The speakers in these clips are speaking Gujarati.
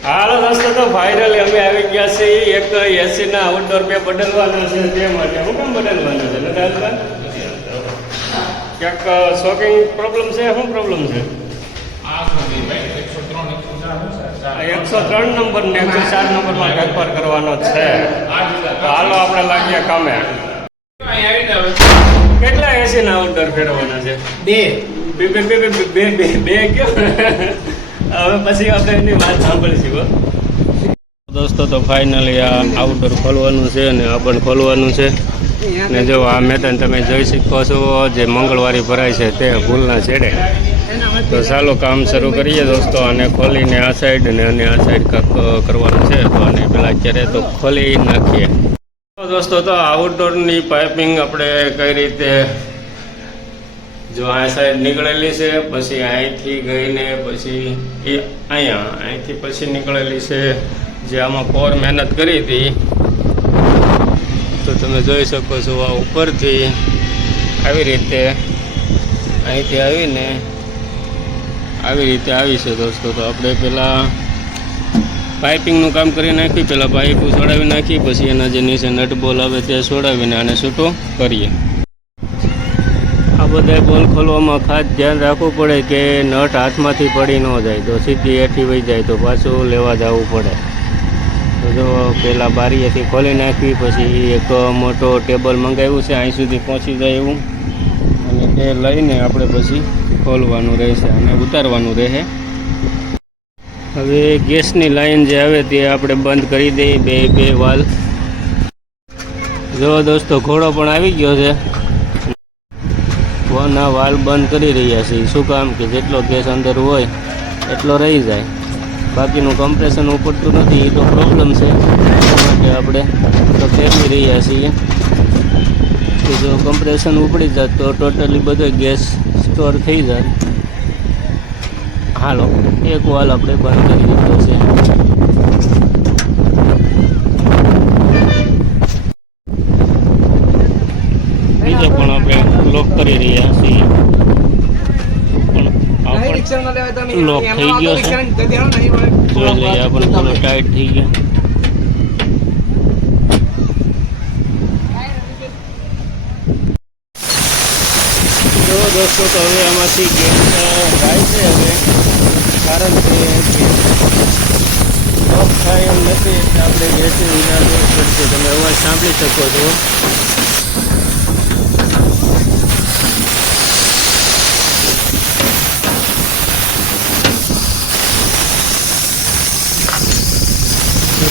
હાલો દોસ્તો તો ફાઇનલી અમે આવી ગયા છીએ એક એસીના આઉટડોર બે બદલવાના છે તે માટે હું કેમ બદલવાનો છે નટરાજભાઈ ક્યાંક શોકિંગ પ્રોબ્લેમ છે શું પ્રોબ્લેમ છે એકસો ત્રણ નંબર ને એકસો ચાર નંબરમાં ફેરફાર કરવાનો છે હાલો આપણે લાગીએ કામે કેટલા એસીના આઉટડોર ફેરવાના છે બે બે બે બે બે બે કે હવે પછી આપણે એની વાત સાંભળીશું દોસ્તો, તો ફાઇનલી આ આઉટડોર ખોલવાનું છે અને આ પણ ખોલવાનું છે. ને જો આ મેદાન તમે જોઈ શકો છો, જે મંગળવારી ભરાય છે તે ભૂલના છેડે. તો ચાલો કામ શરૂ કરીએ દોસ્તો, અને ખોલીને આ સાઈડ ને અને આ સાઈડ કરવાનું છે. તો અને પેલા અત્યારે તો ખોલી નાખીએ. દોસ્તો, તો આઉટડોરની પાઇપિંગ આપણે કઈ રીતે જો આ સાઈડ નીકળેલી છે, પછી અહીંથી ગઈને પછી એ અહીંયા, અહીંથી પછી નીકળેલી છે, જે આમાં કોર મહેનત કરી હતી, તો તમે જોઈ શકો છો આ ઉપરથી આવી રીતે અહીંથી આવીને આવી રીતે આવી છે દોસ્તો. તો આપણે પહેલાં પાઇપિંગનું કામ કરી નાખ્યું પહેલાં પાઇપ છોડાવી નાખી, પછી એના જે નીચે નટ બોલ આવે તે છોડાવીને આને છૂટો કરીએ. આ બધા બોલ ખોલવામાં ખાસ ધ્યાન રાખવું પડે કે નટ હાથમાંથી પડી ન જાય. તો સીધી એઠી વહી જાય તો પાછું લેવા જવું પડે. તો જો પહેલાં બારીએથી ખોલી નાખવી પછી એક મોટો ટેબલ મંગાવ્યું છે અહીં સુધી પહોંચી જાય એવું. અને તે લઈને આપણે પછી ખોલવાનું રહેશે અને ઉતારવાનું રહે. હવે ગેસની લાઈન જે આવે તે આપણે બંધ કરી દઈએ બે બે વાલ. જો દોસ્તો, ઘોડો પણ આવી ગયો છે. વનના વાલ બંધ કરી રહ્યા છીએ શું કામ કે જેટલો ગેસ અંદર હોય, એટલો રહી જાય. બાકીનું કમ્પ્રેશન ઉપડતું નથી, એ તો પ્રોબ્લેમ છે. માટે આપણે તો ફેરવી રહ્યા છીએ કે જો કમ્પ્રેશન ઉપડી જાય તો ટોટલી બધો ગેસ સ્ટોર થઈ જાય. હાલો, એક વાલ આપણે બંધ કરી દીધો છે બીજો પણ આપણે લોક કરી રહ્યા છીએ પણ આ પણ લોક થઈ ગયો છે જોઈ લઈએ આપણે થોડો ટાઈટ થઈ ગયો જો દોસ્તો તો હવે આમાંથી ગેસ જાય છે હવે કારણ કે લોક થાય એમ નથી એટલે આપણે ગેસની વિના જવું પડશે તમે અવાજ સાંભળી શકો છો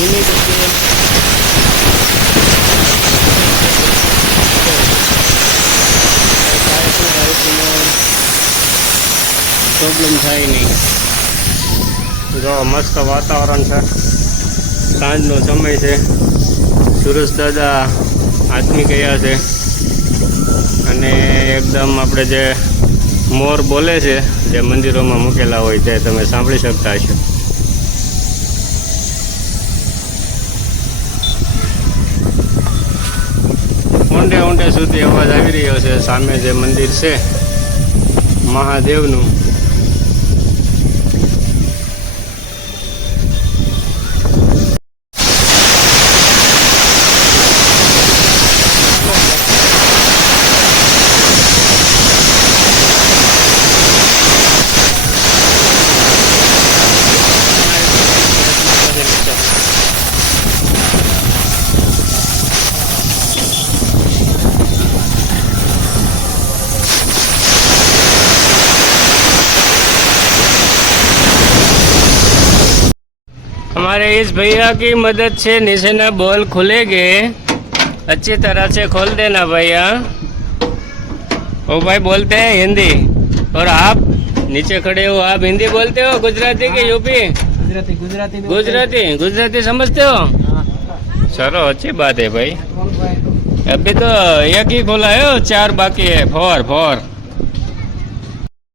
ધીમે ધીમે પ્રોબ્લેમ થાય નહીં. જો, મસ્ત વાતાવરણ છે. સાંજનો સમય છે. સુરેશ દાદા આદમી ગયા છે. અને એકદમ આપણે જે મોર બોલે છે, જે મંદિરોમાં મૂકેલા હોય, તે તમે સાંભળી શકતા હશો. ઊંડે ઊંડે સુધી અવાજ આવી રહ્યો છે. સામે જે મંદિર છે મહાદેવનું. हमारे इस भैया की मदद से नीचे ना बॉल खुलेंगे। अच्छी तरह से खोल देना भैया। ओ भाई बोलते हैं हिंदी। और आप नीचे खड़े हो आप हिंदी बोलते हो गुजराती की यूपी? गुजराती गुजराती गुजराती समझते हो? चलो अच्छी बात है भाई। अभी तो एक ही खोला है चार बाकी है। Four four.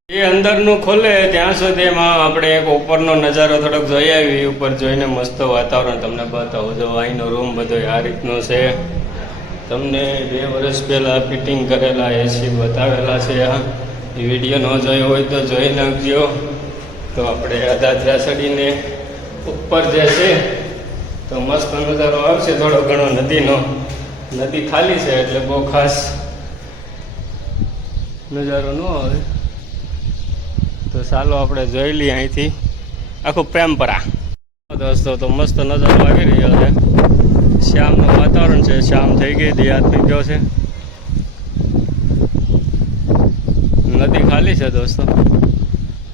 એ અંદરનું ખોલે, ત્યાં સુધીમાં આપણે એક ઉપરનો નજારો થોડોક જોઈ આવી, ઉપર જોઈને મસ્ત વાતાવરણ તમને બતાવું. જો અહીંનો રૂમ બધો આ રીતનો છે. તમને બે વર્ષ પહેલાં ફિટિંગ કરેલા એસી બતાવેલા છે આ વીડિયો ન જોયો હોય તો જોઈ નાખજો. તો આપણે અધાધરા ચડીને ઉપર જશે તો મસ્ત નજારો આવશે થોડો ઘણો નદીનો. નદી ખાલી છે, એટલે બહુ ખાસ નજારો ન આવે. તો ચાલો આપણે જોઈ લઈએ અહીંથી. આખું પ્રેમપરા દોસ્તો, તો મસ્ત નજારો આવી રહ્યો છે. શ્યામનું વાતાવરણ છે. શ્યામ થઈ ગઈ, દિયાદ થઈ ગયો છે. નદી ખાલી છે, દોસ્તો.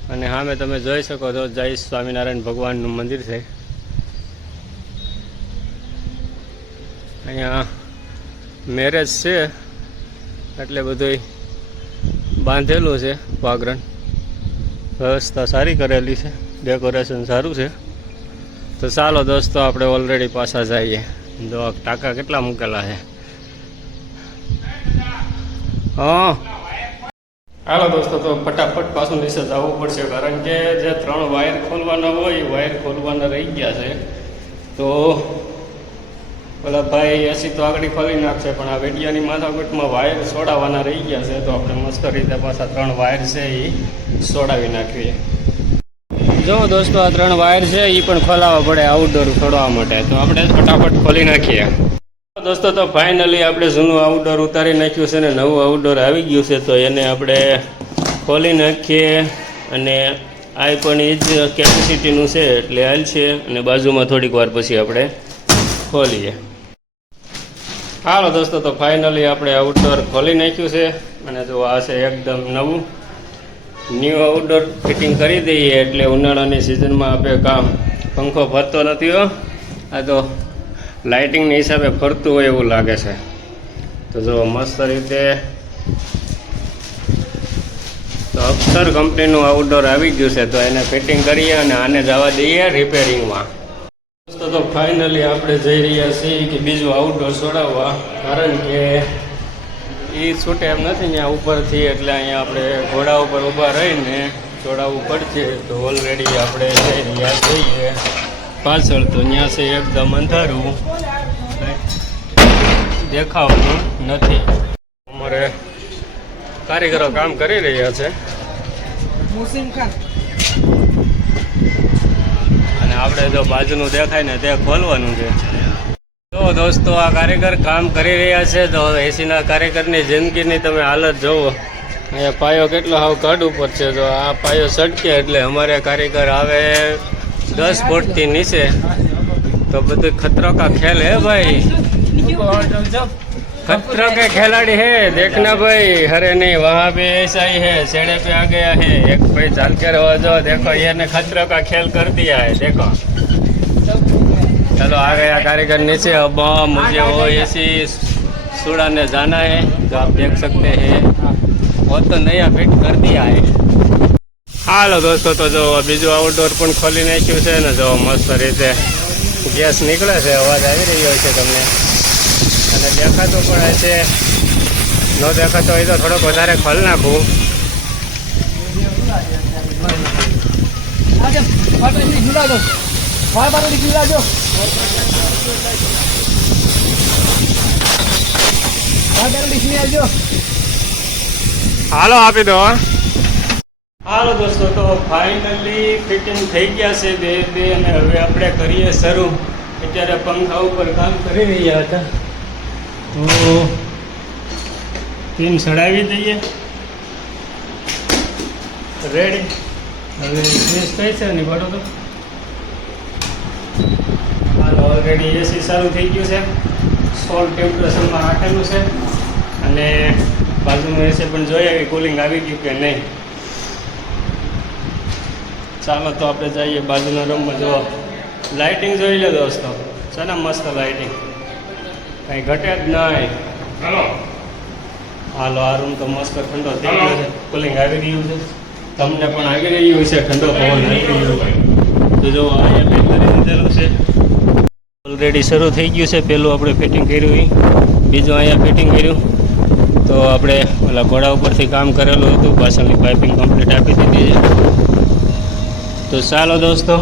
અને સામે તમે જોઈ શકો છો, જય સ્વામિનારાયણ ભગવાનનું મંદિર છે. અહીંયા મેરેજ છે. એટલે બધું બાંધેલું છે, વાગરણ. વ્યવસ્થા સારી કરેલી છે. ડેકોરેશન સારું છે. તો ચાલો દોસ્તો, આપણે ઓલરેડી પાછા જઈએ. જો ટાંકા કેટલા મૂકેલા છે. હા. હાલો દોસ્તો, તો ફટાફટ પાછું નીચે જવું પડશે, કારણ કે જે ત્રણ વાયર ખોલવાના હોય, એ વાયર ખોલવાના રહી ગયા છે. તો પેલા ભાઈ એસી તો આગળ ખોલી નાખશે, પણ આ વેડિયાની માથાકૂટમાં વાયર છોડાવવાના રહી ગયા છે, તો આપણે મસ્ત રીતે પાછા ત્રણ વાયર છે એ છોડાવી નાખીએ. જો દોસ્તો, આ ત્રણ વાયર છે એ પણ ખોલાવવા પડે આઉટડોર છોડવા માટે, તો આપણે ફટાફટ ખોલી નાખીએ. દોસ્તો, તો ફાઇનલી આપણે જૂનું આઉટડોર ઉતારી નાખ્યું છે ને, નવું આઉટડોર આવી ગયું છે, તો એને આપણે ખોલી નાખીએ અને આ પણ એ જ કેપેસિટીનું છે, એટલે હાલ છે, અને બાજુમાં થોડીક વાર પછી આપણે ખોલીએ. હાલો દોસ્તો, તો ફાઇનલી આપણે આઉટડોર ખોલી નાખ્યું છે. અને જો આ છે એકદમ નવું. ન્યૂ આઉટડોર ફિટિંગ કરી દઈએ એટલે ઉનાળાની સિઝનમાં આપણે કામ પંખો ફરતો નથી હો. આ તો લાઇટિંગની હિસાબે ફરતું હોય એવું લાગે છે. તો જો મસ્ત રીતે તો અક્ષર કંપનીનું આઉટડોર આવી ગયું છે, તો એને ફિટિંગ કરીએ અને આને જવા દઈએ રિપેરિંગમાં તો ફાઇનલી આપણે જઈ રહ્યા છીએ કે બીજું આઉટડોર છોડાવવા કારણ કે એ છૂટે એમ નથી ત્યાં ઉપરથી એટલે અહીંયા આપણે ઘોડા ઉપર ઊભા રહીને છોડાવવું પડશે. તો ઓલરેડી આપણે જઈ રહ્યા છીએ. પાછળ તો ત્યાં છે એકદમ અંધારું. દેખાવાનું નથી. અમારે કારીગરો કામ કરી રહ્યા છે. મુસીમ ખાન. આપણે જો બાજુનું દેખાય ને તે ખોલવાનું છે. તો દોસ્તો આ કારીગર કામ કરી રહ્યા છે. તો એસીના કારીગરની જિંદગીની તમે હાલત જુઓ અહીંયા પાયો કેટલો હાવ કડ ઉપર છે. તો આ પાયો સટકે એટલે અમારે કારીગર આવે દસ ફૂટથી નીચે. તો બધું ખતરો કા ખેલ હે ભાઈ? खतरों के खिलाड़ी है देखना भाई हरे नहीं वहाँ पे ऐसा ही है सेड़े पे आ गया है एक भाई चल के रहो जो देखो ये ने खतरों का खेल कर दिया है देखो चलो आ गया कारीगर नीचे अब मुझे वो ऐसी सुड़ाने जाना है जो आप देख सकते हैं वो तो नया फिट कर दिया है હાલો દોસ્તો તો જો બીજું આઉટડોર પણ ખોલી નાખ્યું છે ને જો મસ્ત રીતે ગેસ નીકળે છે અવાજ આવી રહ્યો છે તમને અને દેખાતો પણ હશે. ન દેખાતો હોય તો થોડોક વધારે ખોલ નાખું. હાલો, આપી દો. હાલો દોસ્તો, તો ફાઇનલી ફિટિંગ થઈ ગયા છે બે બે, અને હવે આપણે કરીએ શરૂ. અત્યારે પંખા ઉપર કામ કરી રહ્યા હતા. તો તેલ ચડાવી દઈએ. રેડી હવે ફ્રેશ થઈ છે ને બડો તો. હાલો ઓલરેડી એસી સારું થઈ ગયું છે. સોલ ટેમ્પરેચરમાં રાખેલું છે. અને બાજુનું એસી પણ જોઈએ કે કુલિંગ આવી ગયું કે નહીં. ચાલો તો આપણે જઈએ બાજુના રૂમમાં જોવા લાઇટિંગ જોઈ લે દોસ્તો. ને મસ્ત લાઇટિંગ કંઈ ઘટે જ નહીં. હાલો. હાલો આ રૂમ તો મસ્ત ઠંડો થઈ ગયો છે. કુલિંગ આવી રહ્યું છે. તમને પણ આવી રહ્યું છે ઠંડો પવન આવી રહ્યો તો જો અહીંયા પેક કરી દીધેલું છે. ઓલરેડી શરૂ થઈ ગયું છે પહેલું આપણે ફિટિંગ કર્યું બીજું અહીંયા ફિટિંગ કર્યું. તો આપણે ઓલા ઘોડા ઉપરથી કામ કરેલું હતું પાછળની પાઇપિંગ કમ્પ્લીટ આપી દીધી છે. તો ચાલો દોસ્તો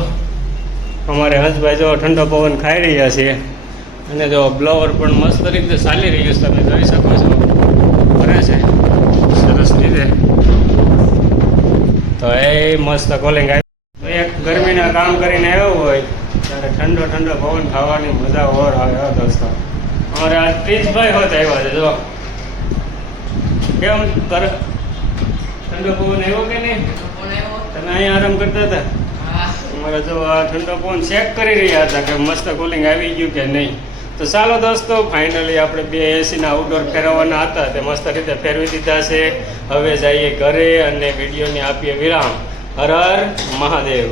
અમારે હંસભાઈ જો ઠંડો પવન ખાઈ રહ્યા છે. અને જો બ્લોવર પણ મસ્ત રીતે ચાલી રહ્યું છે તમે જોઈ શકો છો. ફરે છે. સરસ રીતે તો એ મસ્ત કોલિંગ આવી એક ગરમીના કામ કરીને આવ્યો હોય ત્યારે ઠંડો ઠંડો પવન ખાવાની મજા ઓર આવે હા દોસ્તો. અમારે આ પ્રિન્સભાઈ હોત આવ્યા છે જો. કેમ કર? ઠંડો પવન આવ્યો કે નહીં? તમે અહીંયા આરામ કરતા હતા? અમારે જો આ ઠંડો પવન ચેક કરી રહ્યા હતા કે મસ્ત કોલિંગ આવી ગયું કે નહીં. તો ચાલો દોસ્તો ફાઇનલી આપણે બે એસીના આઉટડોર ફેરવવાના હતા તે મસ્ત રીતે ફેરવી દીધા છે. હવે જઈએ ઘરે અને વિડીયોને આપીએ વિરામ. હર હર મહાદેવ.